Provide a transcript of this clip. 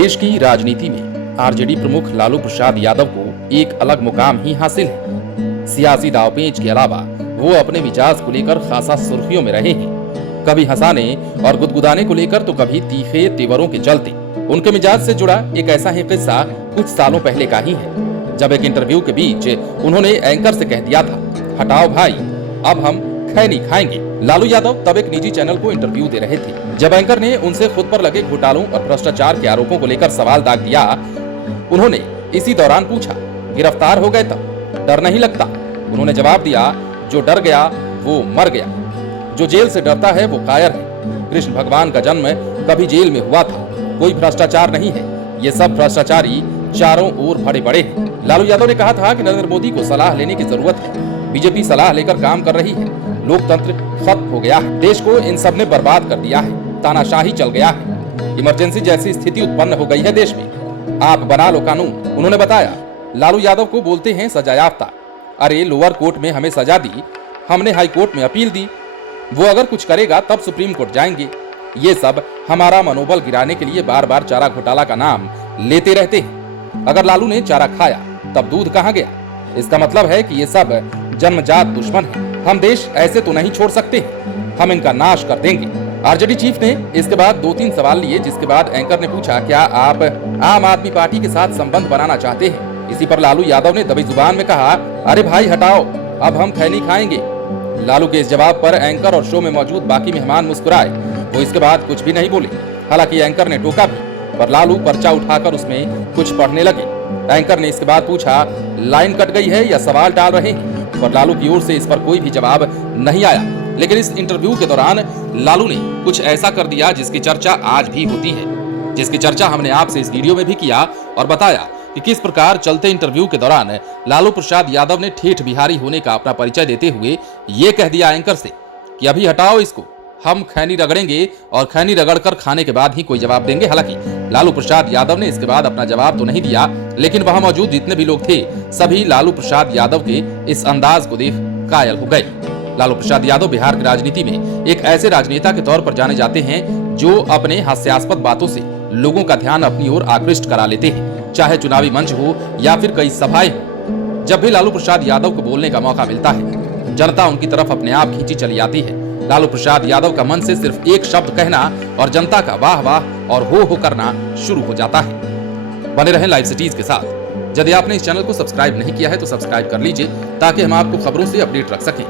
देश की राजनीति में आरजेडी प्रमुख लालू प्रसाद यादव को एक अलग मुकाम ही हासिल है। सियासी दांवपेच के अलावा वो अपने मिजाज को लेकर खासा सुर्खियों में रहे हैं। कभी हंसाने और गुदगुदाने को लेकर तो कभी तीखे तेवरों के चलते। उनके मिजाज से जुड़ा एक ऐसा ही किस्सा कुछ सालों पहले का ही है, जब एक इंटरव्यू के बीच उन्होंने एंकर से कह दिया था, हटाओ भाई, अब हम खैनी खाएंगे। लालू यादव तब एक निजी चैनल को इंटरव्यू दे रहे थे। जब एंकर ने उनसे खुद पर लगे घोटालों और भ्रष्टाचार के आरोपों को लेकर सवाल दाग दिया, उन्होंने इसी दौरान पूछा, गिरफ्तार हो गए तब डर नहीं लगता? उन्होंने जवाब दिया, जो डर गया वो मर गया, जो जेल से डरता है वो कायर है। कृष्ण भगवान का जन्म कभी जेल में हुआ था, कोई भ्रष्टाचार नहीं है, ये सब भ्रष्टाचारी चारों ओर भरे पड़े हैं। लालू यादव ने कहा था कि नरेंद्र मोदी को सलाह लेने की जरूरत है। बीजेपी सलाह लेकर काम कर रही है, लोकतंत्र खत्म हो गया है, देश को इन सब ने बर्बाद कर दिया है, तानाशाही चल गया है, इमरजेंसी जैसी स्थिति उत्पन्न हो गई है देश में, आप बना लो कानून। उन्होंने बताया, लालू यादव को बोलते हैं सजायाफ्ता। अरे लोअर कोर्ट में हमें सजा दी, हमने हाई कोर्ट में अपील दी, वो अगर कुछ करेगा तब सुप्रीम कोर्ट जाएंगे। ये सब हमारा मनोबल गिराने के लिए बार बार चारा घोटाला का नाम लेते रहते हैं। अगर लालू ने चारा खाया तब दूध कहाँ गया? इसका मतलब है कि ये सब जन्मजात दुश्मन है। हम देश ऐसे तो नहीं छोड़ सकते, हम इनका नाश कर देंगे। आरजेडी चीफ ने इसके बाद 2-3 सवाल लिए, जिसके बाद एंकर ने पूछा, क्या आप आम आदमी पार्टी के साथ संबंध बनाना चाहते हैं? इसी पर लालू यादव ने दबी जुबान में कहा, अरे भाई हटाओ, अब हम खैनी खाएंगे। लालू के इस जवाब पर एंकर और शो में मौजूद बाकी मेहमान मुस्कुराए। वो इसके बाद कुछ भी नहीं बोले। हालांकि एंकर ने टोका भी, पर लालू पर्चा उठाकर उसमें कुछ पढ़ने लगे। एंकर ने इसके बाद पूछा, लाइन कट गई है या सवाल टाल रहे हैं? पर लालू की ओर से इस पर कोई भी जवाब नहीं आया। लेकिन इस इंटरव्यू के दौरान लालू ने कुछ ऐसा कर दिया जिसकी चर्चा आज भी होती है, जिसकी चर्चा हमने आपसे इस वीडियो में भी किया और बताया कि किस प्रकार चलते इंटरव्यू के दौरान लालू प्रसाद यादव ने ठेठ बिहारी होने का अपना परिचय देते हुए ये कह दिया एंकर से कि अभी हटाओ इसको, हम खैनी रगड़ेंगे और खैनी रगड़कर खाने के बाद ही कोई जवाब देंगे। हालांकि लालू प्रसाद यादव ने इसके बाद अपना जवाब तो नहीं दिया, लेकिन वहां मौजूद जितने भी लोग थे सभी लालू प्रसाद यादव के इस अंदाज को देख कायल हो गए। लालू प्रसाद यादव बिहार की राजनीति में एक ऐसे राजनेता के तौर पर जाने जाते हैं जो अपने हास्यास्पद बातों से लोगों का ध्यान अपनी ओर आकृष्ट करा लेते हैं, चाहे चुनावी मंच हो या फिर कई सभाएं हो। जब भी लालू प्रसाद यादव को बोलने का मौका मिलता है, जनता उनकी तरफ अपने आप खींची चली आती है। लालू प्रसाद यादव का मन से सिर्फ एक शब्द कहना और जनता का वाह वाह और हो करना शुरू हो जाता है। बने रहें लाइव सिटीज के साथ। यदि आपने इस चैनल को सब्सक्राइब नहीं किया है तो सब्सक्राइब कर लीजिए, ताकि हम आपको खबरों से अपडेट रख सकें।